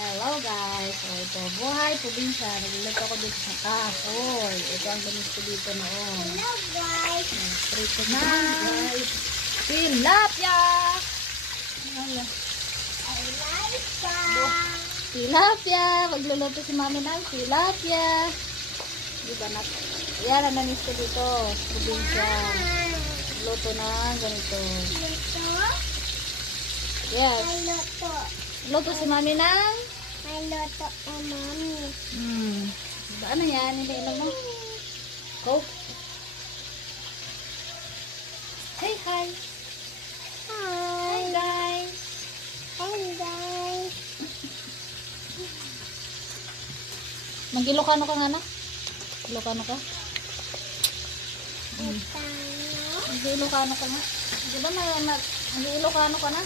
Hello guys, so ito, buhay probinsya. Nagluluto ako dito sa kahoy. Ito ang gamis ko dito noon. Hello guys. Prito na guys. Tilapia! Hala. I like that. Tilapia! Magluluto si mami ng tilapia. Di ba na? Yan ang gamis ko dito. Probinsya. Luto na ganito. Luto. Yes. May luto. Luto si mami ng? May luto ang mami. Ano yan? Hindi inom mo? Coke? Hey, hi! Hi, guys! Hi guys. Mag-Ilocano ka nga na? Ilocano ka? Utano. Mag-Ilocano ka nga? Di ba mag-Ilocano ka na?